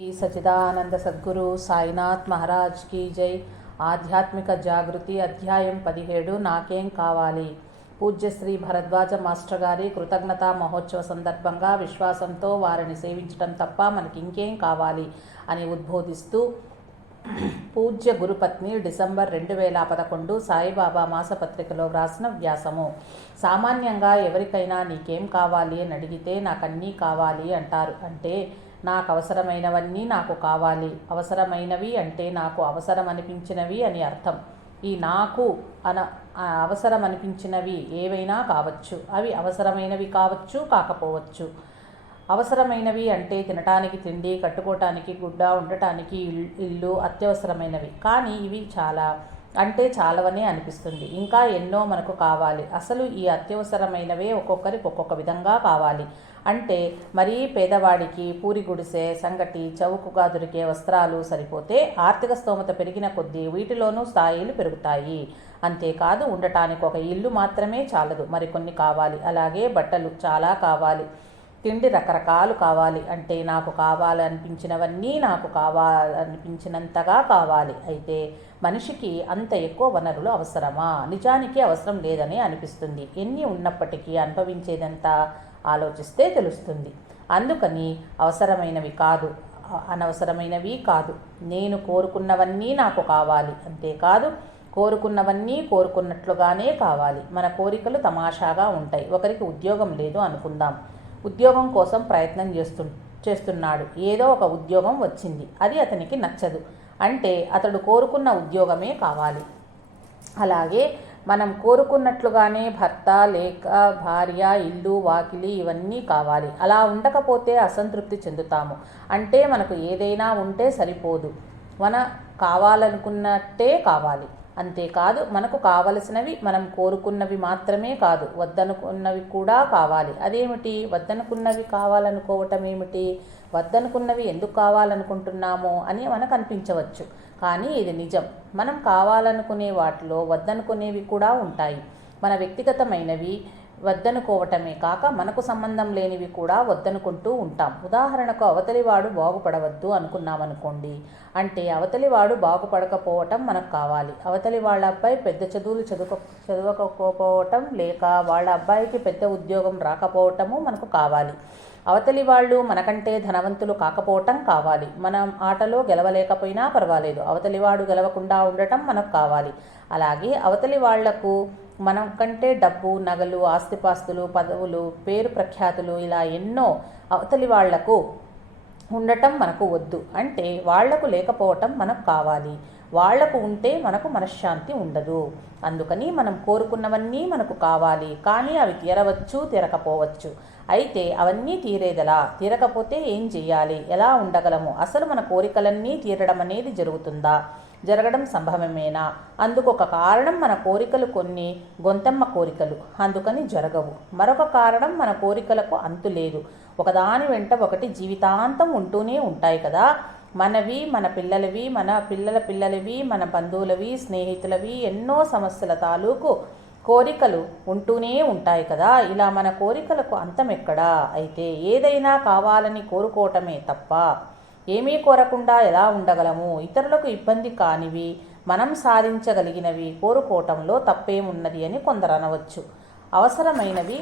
శ్రీ సచిదానంద సద్గురు సాయినాథ్ మహారాజ్ కీ జై. ఆధ్యాత్మిక జాగృతి అధ్యాయం పదిహేడు నాకేం కావాలి? పూజ్యశ్రీ భరద్వాజ మాస్టర్ గారి కృతజ్ఞతా మహోత్సవ సందర్భంగా విశ్వాసంతో వారిని సేవించడం తప్ప మనకి ఇంకేం కావాలి? అని ఉద్బోధిస్తూ పూజ్య గురుపత్ని డిసెంబర్ రెండు వేల పదకొండు సాయిబాబా మాసపత్రికలో వ్రాసిన వ్యాసము. సామాన్యంగా ఎవరికైనా నీకేం కావాలి అని అడిగితే నాకన్నీ కావాలి అంటారు. అంటే నాకు అవసరమైనవన్నీ నాకు కావాలి. అవసరమైనవి అంటే నాకు అవసరం అనిపించినవి అని అర్థం. ఈ నాకు అన అవసరం అనిపించినవి ఏవైనా కావచ్చు. అవి అవసరమైనవి కావచ్చు కాకపోవచ్చు. అవసరమైనవి అంటే తినటానికి తిండి కట్టుకోవటానికి గుడ్డ ఉండటానికి ఇల్లు అత్యవసరమైనవి. కానీ ఇవి చాలా అంటే చాలవనే అనిపిస్తుంది. ఇంకా ఎన్నో మనకు కావాలి. అసలు ఈ అత్యవసరమైనవే ఒక్కొక్కరికి ఒక్కొక్క విధంగా కావాలి. అంటే మరీ పేదవాడికి పూరి గుడిసె సంగటి చౌకగా దొరికే వస్త్రాలు సరిపోతే ఆర్థిక స్తోమత పెరిగిన కొద్దీ వీటిలోనూ స్థాయిలు పెరుగుతాయి. అంతేకాదు ఉండటానికి ఒక ఇల్లు మాత్రమే చాలదు. మరికొన్ని కావాలి. అలాగే బట్టలు చాలా కావాలి. తిండి రకరకాలు కావాలి. అంటే నాకు కావాలనిపించినవన్నీ నాకు కావాలనిపించినంతగా కావాలి. అయితే మనిషికి అంత ఎక్కువ వనరులు అవసరమా? నిజానికి అవసరం లేదని అనిపిస్తుంది. ఎన్ని ఉన్నప్పటికీ అనుభవించేదంతా ఆలోచిస్తే తెలుస్తుంది. అందుకని అవసరమైనవి కాదు అనవసరమైనవి కాదు. నేను కోరుకున్నవన్నీ నాకు కావాలి అంతేకాదు కోరుకున్నవన్నీ కోరుకున్నట్లుగానే కావాలి. మన కోరికలు తమాషాగా ఉంటాయి. ఒకరికి ఉద్యోగం లేదు అనుకుందాం. ఉద్యోగం కోసం ప్రయత్నం చేస్తు చేస్తున్నాడు. ఏదో ఒక ఉద్యోగం వచ్చింది. అది అతనికి నచ్చదు. అంటే అతడు కోరుకున్న ఉద్యోగమే కావాలి. అలాగే మనం కోరుకున్నట్లుగానే భర్త లేక భార్య ఇల్లు వాకిలి ఇవన్నీ కావాలి. అలా ఉండకపోతే అసంతృప్తి చెందుతాము. అంటే మనకు ఏదైనా ఉంటే సరిపోదు. మన కావాలనుకున్నట్టే కావాలి. అంతేకాదు మనకు కావలసినవి మనం కోరుకున్నవి మాత్రమే కాదు వద్దనుకున్నవి కూడా కావాలి. అదేమిటి? వద్దనుకున్నవి కావాలనుకోవటం ఏమిటి? వద్దనుకున్నవి ఎందుకు కావాలనుకుంటున్నామో అని మనకు అనిపించవచ్చు. కానీ ఇది నిజం. మనం కావాలనుకునే వాటిలో వద్దనుకునేవి కూడా ఉంటాయి. మన వ్యక్తిగతమైనవి వద్దనుకోవటమే కాక మనకు సంబంధం లేనివి కూడా వద్దనుకుంటూ ఉంటాం. ఉదాహరణకు అవతలివాడు బాగుపడవద్దు అనుకున్నామనుకోండి. అంటే అవతలివాడు బాగుపడకపోవటం మనకు కావాలి. అవతలి వాళ్ళ అబ్బాయి పెద్ద చదువులు చదువుక చదవకపోవటం లేక వాళ్ళ అబ్బాయికి పెద్ద ఉద్యోగం రాకపోవటము మనకు కావాలి. అవతలి వాళ్ళు మనకంటే ధనవంతులు కాకపోవటం కావాలి. మనం ఆటలో గెలవలేకపోయినా పర్వాలేదు. అవతలివాడు గెలవకుండా ఉండటం మనకు కావాలి. అలాగే అవతలి వాళ్ళకు మనం కంటే డబ్బు నగలు ఆస్తిపాస్తులు పదవులు పేరు ప్రఖ్యాతులు ఇలా ఎన్నో అవతలి వాళ్ళకు ఉండటం మనకు వద్దు. అంటే వాళ్ళకు లేకపోవటం మనకు కావాలి. వాళ్ళకు ఉంటే మనకు మనశ్శాంతి ఉండదు. అందుకని మనం కోరుకున్నవన్నీ మనకు కావాలి. కానీ అవి తీరవచ్చు తీరకపోవచ్చు. అయితే అవన్నీ తీరేదలా? తీరకపోతే ఏం చెయ్యాలి? ఎలా ఉండగలము? అసలు మన కోరికలన్నీ తీరడం అనేది జరుగుతుందా? జరగడం సంభవమేనా? అందుకు ఒక కారణం మన కోరికలు కొన్ని గొంతెమ్మ కోరికలు. అందుకని జరగవు. మరొక కారణం మన కోరికలకు అంతు లేదు. ఒకదాని వెంట ఒకటి జీవితాంతం ఉంటూనే ఉంటాయి కదా? మనవి మన పిల్లలవి మన పిల్లల పిల్లలవి మన బంధువులవి స్నేహితులవి ఎన్నో సమస్యల తాలూకు కోరికలు ఉంటూనే ఉంటాయి కదా. ఇలా మన కోరికలకు అంతం ఎక్కడా? అయితే ఏదైనా కావాలని కోరుకోవటమే తప్ప ఏమీ కోరకుండా ఎలా ఉండగలము? ఇతరులకు ఇబ్బంది కానివి మనం సాధించగలిగినవి కోరుకోవటంలో తప్పేమున్నది అని కొందరు అనవచ్చు. అవసరమైనవి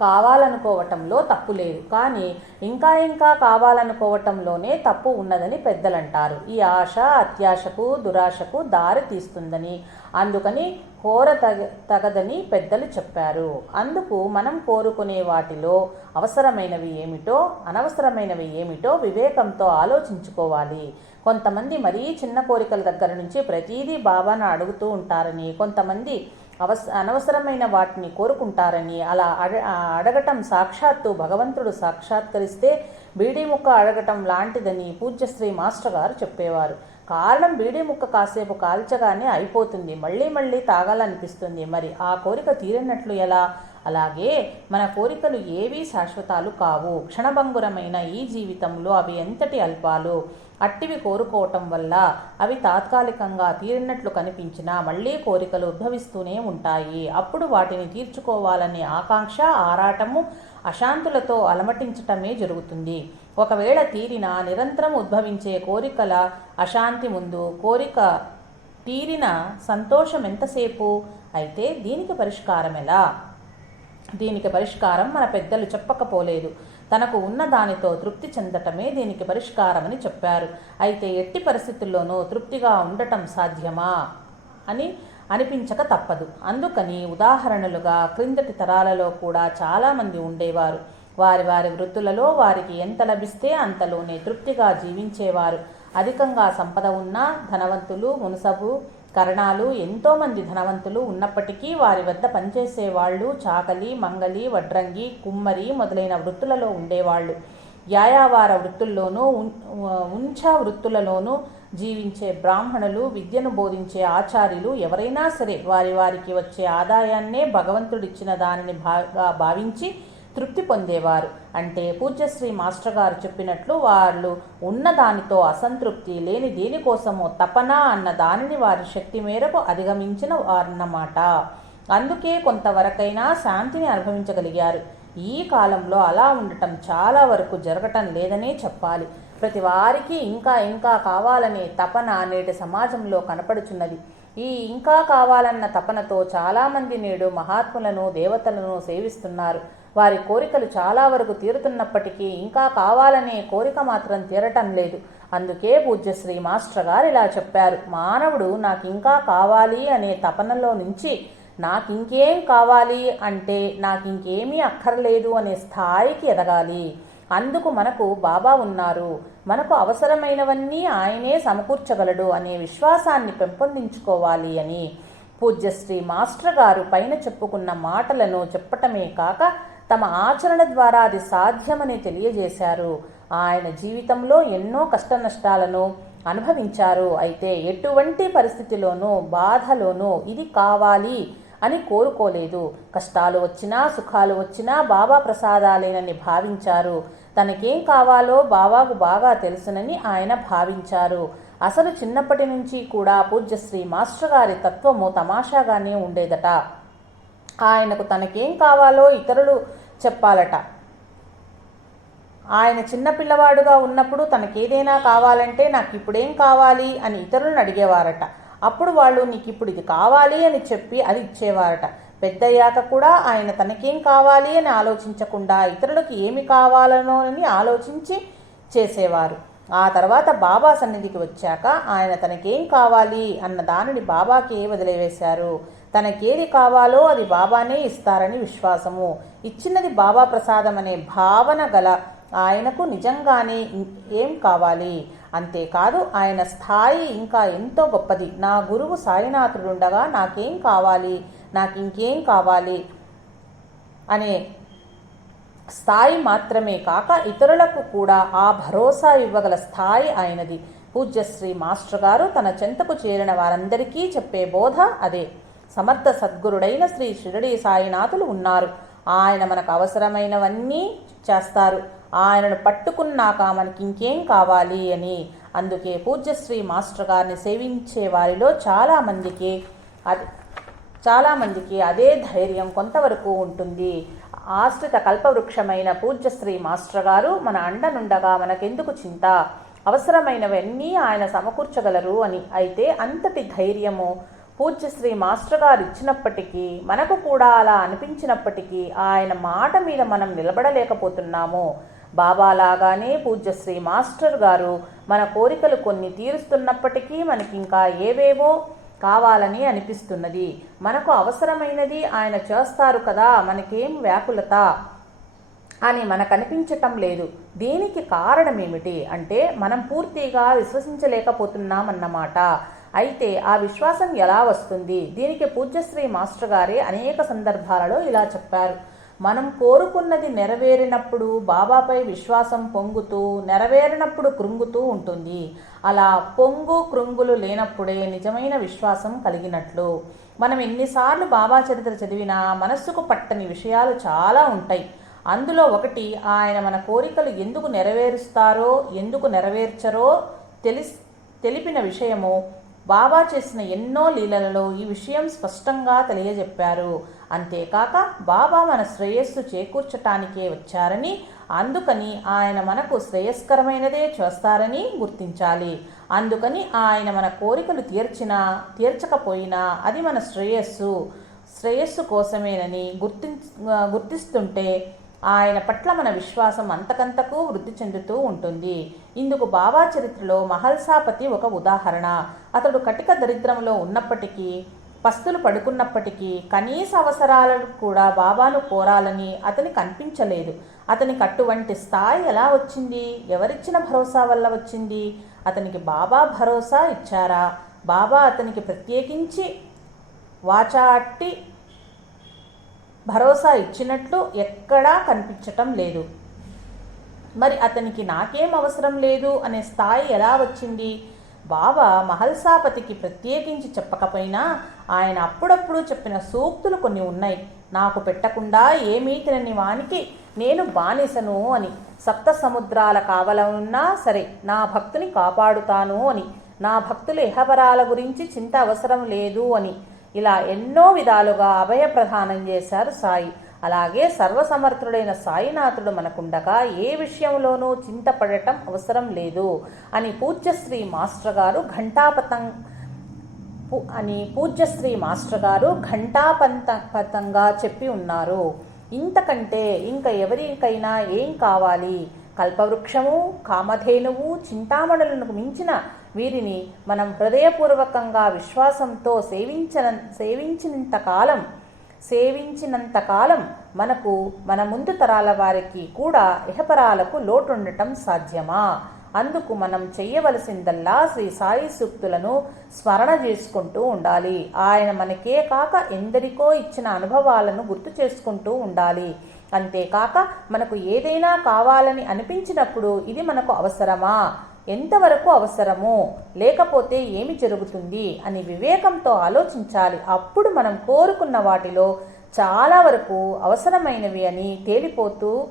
కావాలనుకోవటంలో తప్పు లేదు. కానీ ఇంకా ఇంకా కావాలనుకోవటంలోనే తప్పు ఉన్నదని పెద్దలంటారు. ఈ ఆశ అత్యాశకు దురాశకు దారి తీస్తుందని అందుకని కోర తగ తగదని పెద్దలు చెప్పారు. అందుకు మనం కోరుకునే వాటిలో అవసరమైనవి ఏమిటో అనవసరమైనవి ఏమిటో వివేకంతో ఆలోచించుకోవాలి. కొంతమంది మరీ చిన్న కోరికల దగ్గర నుంచి ప్రతీదీ బాబాను అడుగుతూ ఉంటారని కొంతమంది అవస అనవసరమైన వాటిని కోరుకుంటారని అలా అడ అడగటం సాక్షాత్తు భగవంతుడు సాక్షాత్కరిస్తే బీడీ ముక్క అడగటం లాంటిదని పూజ్యశ్రీ మాస్టర్ గారు చెప్పేవారు. కారణం బీడీ ముక్క కాసేపు కాల్చగానే అయిపోతుంది. మళ్ళీ మళ్ళీ తాగాలనిపిస్తుంది. మరి ఆ కోరిక తీరినట్లు ఎలా? అలాగే మన కోరికలు ఏవీ శాశ్వతాలు కావు. క్షణభంగురమైన ఈ జీవితంలో అవి ఎంతటి అల్పాలు? అట్టివి కోరుకోవటం వల్ల అవి తాత్కాలికంగా తీరినట్లు కనిపించినా మళ్ళీ కోరికలు ఉద్భవిస్తూనే ఉంటాయి. అప్పుడు వాటిని తీర్చుకోవాలనే ఆకాంక్ష ఆరాటము అశాంతులతో అలమటించటమే జరుగుతుంది. ఒకవేళ తీరిన నిరంతరం ఉద్భవించే కోరికల అశాంతి ముందు కోరిక తీరిన సంతోషం ఎంతసేపు? అయితే దీనికి పరిష్కారం ఎలా? దీనికి పరిష్కారం మన పెద్దలు చెప్పకపోలేదు. తనకు ఉన్న దానితో తృప్తి చెందటమే దీనికి పరిష్కారమని చెప్పారు. అయితే ఎట్టి పరిస్థితుల్లోనూ తృప్తిగా ఉండటం సాధ్యమా? అని అనిపించక తప్పదు. అందుకని ఉదాహరణలుగా క్రిందటి తరాలలో కూడా చాలామంది ఉండేవారు. వారి వారి వృత్తులలో వారికి ఎంత లభిస్తే అంతలోనే తృప్తిగా జీవించేవారు. అధికంగా సంపద ఉన్న ధనవంతులు మునసబు కరణాలు ఎంతోమంది ధనవంతులు ఉన్నప్పటికీ వారి వద్ద పనిచేసే వాళ్ళు చాకలి మంగలి వడ్రంగి కుమ్మరి మొదలైన వృత్తులలో ఉండేవాళ్ళు. యాయావార వృత్తుల్లోనూ ఉంచ వృత్తులలోనూ జీవించే బ్రాహ్మణులు విద్యను బోధించే ఆచార్యులు ఎవరైనా సరే వారి వారికి వచ్చే ఆదాయాన్నే భగవంతుడిచ్చిన దానిని బాగా భావించి తృప్తి పొందేవారు. అంటే పూజ్యశ్రీ మాస్టర్ గారు చెప్పినట్లు వాళ్ళు ఉన్న దానితో అసంతృప్తి లేని దేనికోసమో తపన అన్న దానిని వారి శక్తి మేరకు అధిగమించిన వారన్నమాట. అందుకే కొంతవరకైనా శాంతిని అనుభవించగలిగారు. ఈ కాలంలో అలా ఉండటం చాలా వరకు జరగటం లేదనే చెప్పాలి. ప్రతి వారికి ఇంకా ఇంకా కావాలనే తపన నేటి సమాజంలో కనపడుచున్నది. ఈ ఇంకా కావాలన్న తపనతో చాలామంది నేడు మహాత్ములను దేవతలను సేవిస్తున్నారు. వారి కోరికలు చాలా వరకు తీరుతున్నప్పటికీ ఇంకా కావాలనే కోరిక మాత్రం తీరటం లేదు. అందుకే పూజ్యశ్రీ మాస్టర్ గారు ఇలా చెప్పారు. మానవుడు నాకు ఇంకా కావాలి అనే తపనలో నుంచి నాకు ఇంకేం కావాలి అంటే నాకు ఇంకేమీ అక్కర్లేదు అనే స్థాయికి ఎదగాలి. అందుకు మనకు బాబా ఉన్నారు. మనకు అవసరమైనవన్నీ ఆయనే సమకూర్చగలడు అనే విశ్వాసాన్ని పెంపొందించుకోవాలి అని పూజ్యశ్రీ మాస్టర్ గారు పైన చెప్పుకున్న మాటలను చెప్పటమే కాక తమ ఆచరణ ద్వారా అది సాధ్యమని తెలియజేశారు. ఆయన జీవితంలో ఎన్నో కష్ట నష్టాలను అనుభవించారు. అయితే ఎటువంటి పరిస్థితిలోనూ బాధలోనూ ఇది కావాలి అని కోరుకోలేదు. కష్టాలు వచ్చినా సుఖాలు వచ్చినా బాబా ప్రసాదాలేనని భావించారు. తనకేం కావాలో బాబాకు బాగా తెలుసునని ఆయన భావించారు. అసలు చిన్నప్పటి నుంచి కూడా పూజ్యశ్రీ మాస్టర్ గారి తత్వము తమాషాగానే ఉండేదట. ఆయనకు తనకేం కావాలో ఇతరులు చెప్పాలట. ఆయన చిన్నపిల్లవాడుగా ఉన్నప్పుడు తనకేదైనా కావాలంటే నాకు ఇప్పుడేం కావాలి అని ఇతరులను అడిగేవారట. అప్పుడు వాళ్ళు నీకు ఇప్పుడు ఇది కావాలి అని చెప్పి అది ఇచ్చేవారట. పెద్దయ్యాక కూడా ఆయన తనకేం కావాలి అని ఆలోచించకుండా ఇతరులకు ఏమి కావాలనో అని ఆలోచించి చేసేవారు. ఆ తర్వాత బాబా సన్నిధికి వచ్చాక ఆయన తనకేం కావాలి అన్న దానిని బాబాకి వదిలివేశారు. తనకేది కావాలో అది బాబానే ఇస్తారని విశ్వాసము. ఇచ్చినది బాబా ప్రసాదం అనే భావన గల ఆయనకు నిజంగానే ఏం కావాలి? అంతేకాదు ఆయన స్థాయి ఇంకా ఎంతో గొప్పది. నా గురువు సాయినాథుడుండగా నాకేం కావాలి? నాకు ఇంకేం కావాలి? అనే స్థాయి మాత్రమే కాక ఇతరులకు కూడా ఆ భరోసా ఇవ్వగల స్థాయి ఆయనది. పూజ్యశ్రీ మాస్టర్ గారు తన చెంతకు చేరిన వారందరికీ చెప్పే బోధ అదే. సమర్థ సద్గురుడైన శ్రీ షిరడి సాయినాథులు ఉన్నారు. ఆయన మనకు అవసరమైనవన్నీ చేస్తారు. ఆయనను పట్టుకున్నాక మనకి ఇంకేం కావాలి అని. అందుకే పూజ్యశ్రీ మాస్టర్ గారిని సేవించే వారిలో చాలామందికి అది చాలామందికి అదే ధైర్యం కొంతవరకు ఉంటుంది. ఆశ్రిత కల్పవృక్షమైన పూజ్యశ్రీ మాస్టర్ గారు మన అండనుండగా మనకెందుకు చింత? అవసరమైనవన్నీ ఆయన సమకూర్చగలరు అని. అయితే అంతటి ధైర్యము పూజ్యశ్రీ మాస్టర్ గారు ఇచ్చినప్పటికీ మనకు కూడా అలా అనిపించినప్పటికీ ఆయన మాట మీద మనం నిలబడలేకపోతున్నాము. బాబాలాగానే పూజ్యశ్రీ మాస్టర్ గారు మన కోరికలు కొన్ని తీరుస్తున్నప్పటికీ మనకి ఇంకా ఏవేవో కావాలని అనిపిస్తున్నది. మనకు అవసరమైనది ఆయన చేస్తారు కదా మనకేం వ్యాకులత? అని మనకు అనిపించటం లేదు. దీనికి కారణం ఏమిటి అంటే మనం పూర్తిగా విశ్వసించలేకపోతున్నామన్నమాట. అయితే ఆ విశ్వాసం ఎలా వస్తుంది? దీనికి పూజ్యశ్రీ మాస్టర్ గారే అనేక సందర్భాలలో ఇలా చెప్పారు. మనం కోరుకున్నది నెరవేరినప్పుడు బాబాపై విశ్వాసం పొంగుతూ నెరవేరినప్పుడు కృంగుతూ ఉంటుంది. అలా పొంగు కృంగులు లేనప్పుడే నిజమైన విశ్వాసం కలిగినట్లు. మనం ఎన్నిసార్లు బాబా చరిత్ర చదివినా మనస్సుకు పట్టని విషయాలు చాలా ఉంటాయి. అందులో ఒకటి ఆయన మన కోరికలు ఎందుకు నెరవేరుస్తారో ఎందుకు నెరవేర్చరో తెలిస్ తెలిపిన విషయము. బాబా చేసిన ఎన్నో లీలలలో ఈ విషయం స్పష్టంగా తెలియజెప్పారు. అంతేకాక బాబా మన శ్రేయస్సు చేకూర్చటానికే వచ్చారని అందుకని ఆయన మనకు శ్రేయస్కరమైనదే చేస్తారని గుర్తించాలి. అందుకని ఆయన మన కోరికలు తీర్చినా తీర్చకపోయినా అది మన శ్రేయస్సు. శ్రేయస్సు కోసమేనని గుర్తి గుర్తిస్తుంటే ఆయన పట్ల మన విశ్వాసం అంతకంతకు వృద్ధి చెందుతూ ఉంటుంది. ఇందుకు బాబా చరిత్రలో మహల్సాపతి ఒక ఉదాహరణ. అతడు కటిక దరిద్రంలో ఉన్నప్పటికీ పస్తులు పడుకున్నప్పటికీ కనీస అవసరాలను కూడా బాబాను కోరాలని అతనికి కనిపించలేదు. అతనికి అటువంటి స్థాయి ఎలా వచ్చింది? ఎవరిచ్చిన భరోసా వల్ల వచ్చింది? అతనికి బాబా భరోసా ఇచ్చారా? బాబా అతనికి ప్రత్యేకించి వాచాట్టి భరోసా ఇచ్చినట్లు ఎక్కడా కనిపించటం లేదు. మరి అతనికి నాకేం అవసరం లేదు అనే స్థాయి ఎలా వచ్చింది? బాబా మహల్సాపతికి ప్రత్యేకించి చెప్పకపోయినా ఆయన అప్పుడప్పుడు చెప్పిన సూక్తులు కొన్ని ఉన్నాయి. నాకు పెట్టకుండా ఏమీ తినని వానికి నేను బానిసను అని సప్త సముద్రాల కావల ఉన్నా సరే నా భక్తుని కాపాడుతాను అని నా భక్తుల ఇహవరాల గురించి చింత అవసరం లేదు అని ఇలా ఎన్నో విధాలుగా అభయప్రదానం చేశారు సాయి. అలాగే సర్వసమర్థుడైన సాయినాథుడు మనకుండగా ఏ విషయంలోనూ చింతపడటం అవసరం లేదు అని పూజ్యశ్రీ మాస్టర్ గారు ఘంటాపతం అని పూజ్యశ్రీ మాస్టర్ గారు ఘంటాపంత పతంగా చెప్పి ఉన్నారు. ఇంతకంటే ఇంకా ఎవరికైనా ఏం కావాలి? కల్పవృక్షము కామధేనువు చింతామణులను మించిన వీరిని మనం హృదయపూర్వకంగా విశ్వాసంతో సేవించిన సేవించినంత కాలం సేవించినంత కాలం మనకు మన ముందు తరాల వారికి కూడా ఇహపరాలకు లోటుండటం సాధ్యమా? అందుకు మనం చేయవలసిందల్లా శ్రీ సాయి సూక్తులను స్మరణ చేసుకుంటూ ఉండాలి. ఆయన మనకే కాక ఎందరికో ఇచ్చిన అనుభవాలను గుర్తు చేసుకుంటూ ఉండాలి. అంతేకాక మనకు ఏదైనా కావాలని అనిపించినప్పుడు ఇది మనకు అవసరమా? ఎంతవరకు అవసరమో? లేకపోతే ఏమి జరుగుతుంది? అని వివేకంతో ఆలోచించాలి. అప్పుడు మనం కోరుకున్న వాటిలో చాలా వరకు అవసరమైనవి అని తేలిపోతూ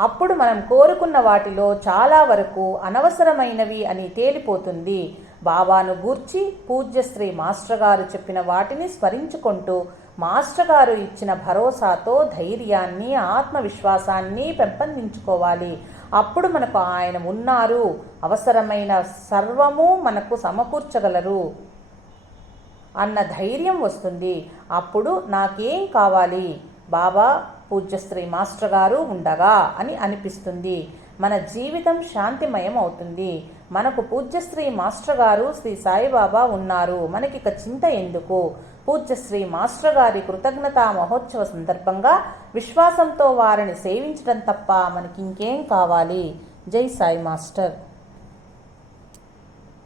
అప్పుడు మనం కోరుకున్న వాటిలో చాలా వరకు అనవసరమైనవి అని తేలిపోతుంది. బాబాను గూర్చి పూజ్యశ్రీ మాస్టర్ గారు చెప్పిన వాటిని స్మరించుకుంటూ మాస్టర్ గారు ఇచ్చిన భరోసాతో ధైర్యాన్ని ఆత్మవిశ్వాసాన్ని పెంపొందించుకోవాలి. అప్పుడు మనకు ఆయన ఉన్నారు. అవసరమైన సర్వము మనకు సమకూర్చగలరు అన్న ధైర్యం వస్తుంది. అప్పుడు నాకేం కావాలి? బాబా పూజ్యశ్రీ మాస్టర్ గారు ఉండగా అని అనిపిస్తుంది. మన జీవితం శాంతిమయం అవుతుంది మనకు పూజ్యశ్రీ మాస్టర్ గారు శ్రీ సాయిబాబా ఉన్నారు. మనకిక చింత ఎందుకు? పూజ్యశ్రీ మాస్టర్ గారి కృతజ్ఞతా మహోత్సవ సందర్భంగా విశ్వాసంతో వారిని సేవించడం తప్ప మనకి ఇంకేం కావాలి? జై సాయి మాస్టర్.